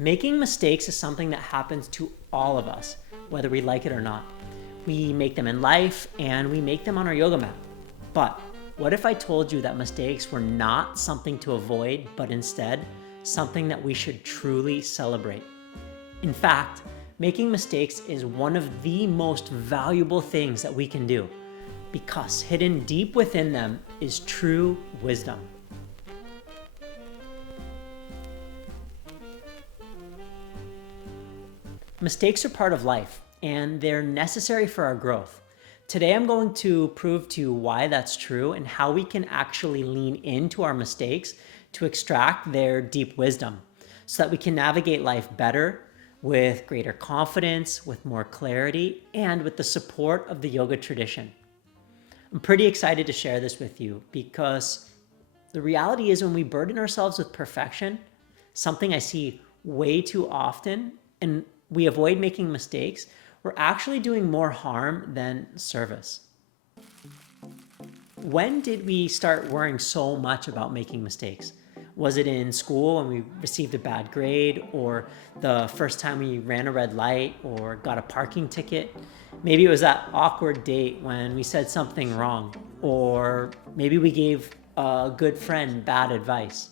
Making mistakes is something that happens to all of us, whether we like it or not. We make them in life and we make them on our yoga mat. But what if I told you that mistakes were not something to avoid, but instead something that we should truly celebrate? In fact, making mistakes is one of the most valuable things that we can do, because hidden deep within them is true wisdom. Mistakes are part of life, and they're necessary for our growth. Today, I'm going to prove to you why that's true and how we can actually lean into our mistakes to extract their deep wisdom so that we can navigate life better, with greater confidence, with more clarity, and with the support of the yoga tradition. I'm pretty excited to share this with you because the reality is when we burden ourselves with perfection, something I see way too often, and we avoid making mistakes, we're actually doing more harm than service. When did we start worrying so much about making mistakes? Was it in school when we received a bad grade, or the first time we ran a red light or got a parking ticket? Maybe it was that awkward date when we said something wrong, or maybe we gave a good friend bad advice.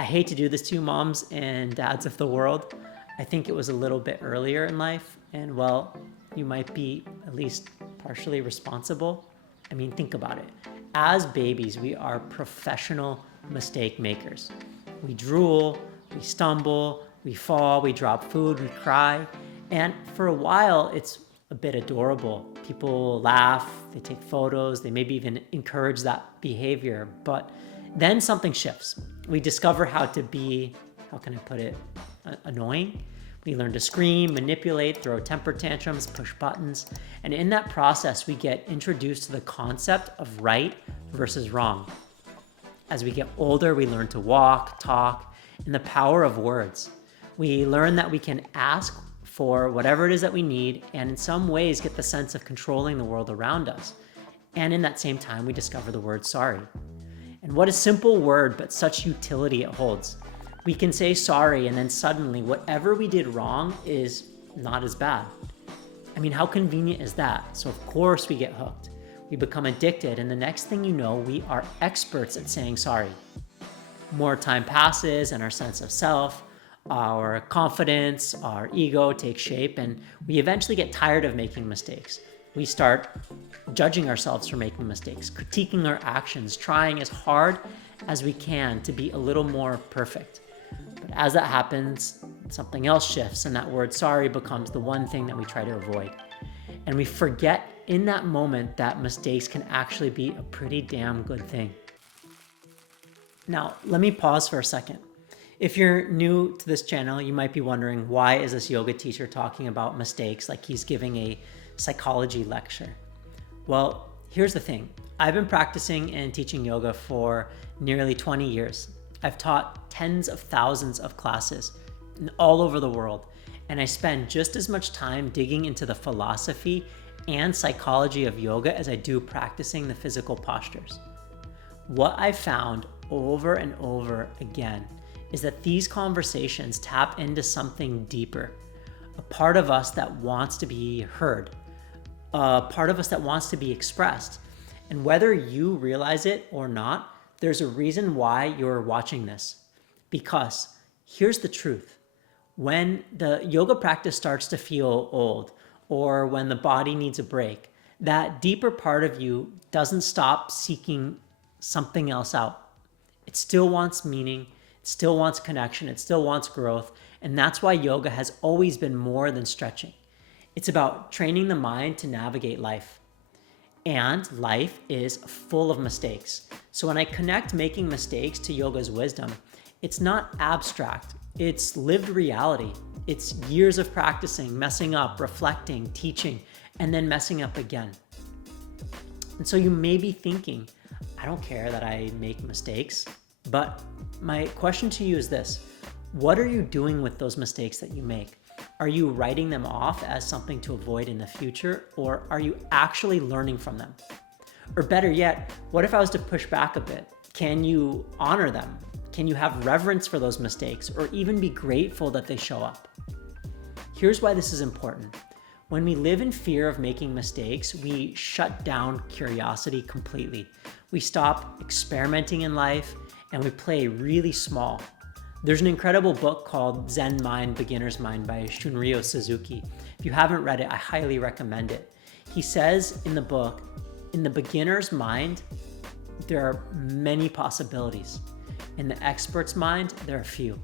I hate to do this to you, moms and dads of the world. I think it was a little bit earlier in life, and well, you might be at least partially responsible. I mean, think about it. As babies, we are professional mistake makers. We drool, we stumble, we fall, we drop food, we cry, and for a while, it's a bit adorable. People laugh, they take photos, they maybe even encourage that behavior, but then something shifts. We discover how to be, how can I put it, annoying. We learn to scream, manipulate, throw temper tantrums, push buttons. And in that process, we get introduced to the concept of right versus wrong. As we get older, we learn to walk, talk, and the power of words. We learn that we can ask for whatever it is that we need, and in some ways get the sense of controlling the world around us. And in that same time, we discover the word sorry. And what a simple word, but such utility it holds. We can say sorry, and then suddenly whatever we did wrong is not as bad. I mean, how convenient is that? So of course we get hooked. We become addicted, and the next thing you know, we are experts at saying sorry. More time passes, and our sense of self, our confidence, our ego takes shape, and we eventually get tired of making mistakes. We start judging ourselves for making mistakes, critiquing our actions, trying as hard as we can to be a little more perfect. But as that happens, something else shifts, and that word sorry becomes the one thing that we try to avoid. And we forget in that moment that mistakes can actually be a pretty damn good thing. Now, let me pause for a second. If you're new to this channel, you might be wondering, why is this yoga teacher talking about mistakes like he's giving a psychology lecture? Well, here's the thing. I've been practicing and teaching yoga for nearly 20 years. I've taught tens of thousands of classes all over the world, and I spend just as much time digging into the philosophy and psychology of yoga as I do practicing the physical postures. What I've found over and over again is that these conversations tap into something deeper, a part of us that wants to be heard, a part of us that wants to be expressed. And whether you realize it or not, there's a reason why you're watching this. Because here's the truth. When the yoga practice starts to feel old, or when the body needs a break, that deeper part of you doesn't stop seeking something else out. It still wants meaning, it still wants connection, it still wants growth, and that's why yoga has always been more than stretching. It's about training the mind to navigate life. And life is full of mistakes. So when I connect making mistakes to yoga's wisdom, it's not abstract, it's lived reality. It's years of practicing, messing up, reflecting, teaching, and then messing up again. And so you may be thinking, I don't care that I make mistakes, but my question to you is this: what are you doing with those mistakes that you make? Are you writing them off as something to avoid in the future, or are you actually learning from them? Or better yet, what if I was to push back a bit? Can you honor them? Can you have reverence for those mistakes or even be grateful that they show up? Here's why this is important. When we live in fear of making mistakes, we shut down curiosity completely. We stop experimenting in life and we play really small. There's an incredible book called Zen Mind, Beginner's Mind by Shunryu Suzuki. If you haven't read it, I highly recommend it. He says in the book, in the beginner's mind, there are many possibilities. In the expert's mind, there are few.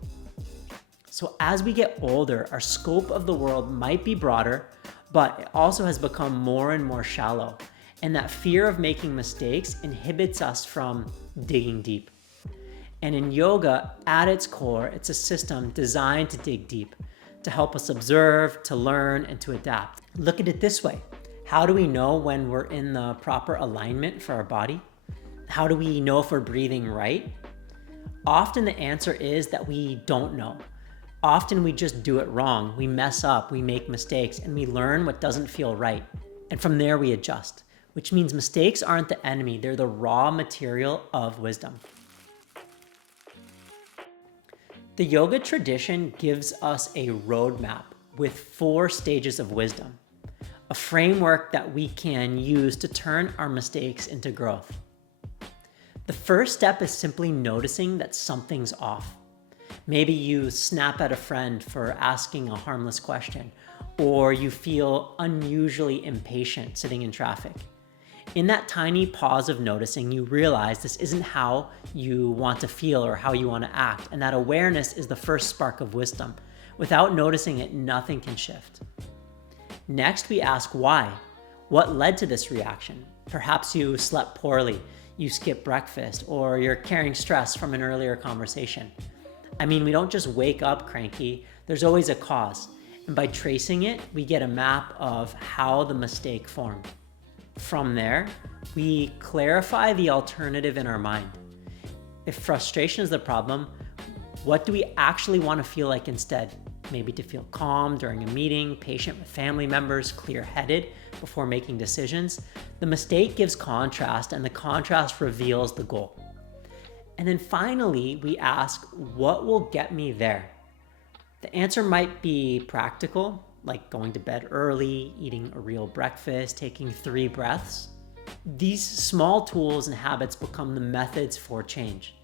So as we get older, our scope of the world might be broader, but it also has become more and more shallow. And that fear of making mistakes inhibits us from digging deep. And in yoga, at its core, it's a system designed to dig deep, to help us observe, to learn, and to adapt. Look at it this way. How do we know when we're in the proper alignment for our body? How do we know if we're breathing right? Often the answer is that we don't know. Often we just do it wrong. We mess up, we make mistakes, and we learn what doesn't feel right. And from there we adjust, which means mistakes aren't the enemy, they're the raw material of wisdom. The yoga tradition gives us a roadmap with 4 stages of wisdom, a framework that we can use to turn our mistakes into growth. The first step is simply noticing that something's off. Maybe you snap at a friend for asking a harmless question, or you feel unusually impatient sitting in traffic. In that tiny pause of noticing, you realize this isn't how you want to feel or how you want to act, and that awareness is the first spark of wisdom. Without noticing it, nothing can shift. Next, we ask why. What led to this reaction? Perhaps you slept poorly, you skipped breakfast, or you're carrying stress from an earlier conversation. I mean, we don't just wake up cranky, there's always a cause. And by tracing it, we get a map of how the mistake formed. From there, we clarify the alternative in our mind. If frustration is the problem, what do we actually want to feel like instead? Maybe to feel calm during a meeting, patient with family members, clear-headed before making decisions. The mistake gives contrast, and the contrast reveals the goal. And then finally, we ask, what will get me there? The answer might be practical, like going to bed early, eating a real breakfast, taking 3 breaths. These small tools and habits become the methods for change.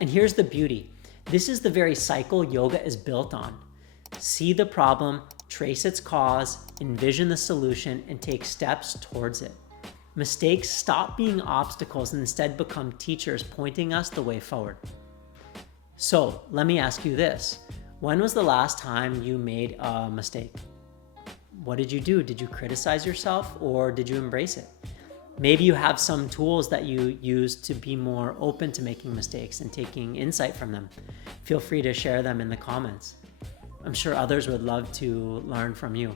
And here's the beauty. This is the very cycle yoga is built on. See the problem, trace its cause, envision the solution, and take steps towards it. Mistakes stop being obstacles and instead become teachers pointing us the way forward. So let me ask you this. When was the last time you made a mistake? What did you do? Did you criticize yourself or did you embrace it? Maybe you have some tools that you use to be more open to making mistakes and taking insight from them. Feel free to share them in the comments. I'm sure others would love to learn from you.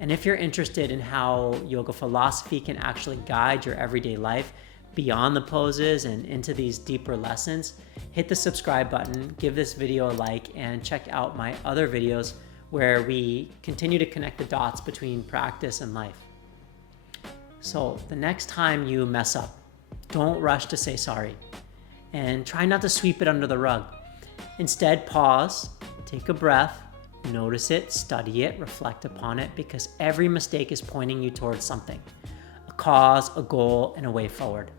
And if you're interested in how yoga philosophy can actually guide your everyday life beyond the poses and into these deeper lessons, hit the subscribe button, give this video a like, and check out my other videos where we continue to connect the dots between practice and life. So the next time you mess up, don't rush to say sorry and try not to sweep it under the rug. Instead, pause, take a breath, notice it, study it, reflect upon it, because every mistake is pointing you towards something, a cause, a goal, and a way forward.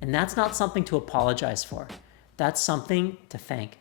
And that's not something to apologize for. That's something to thank.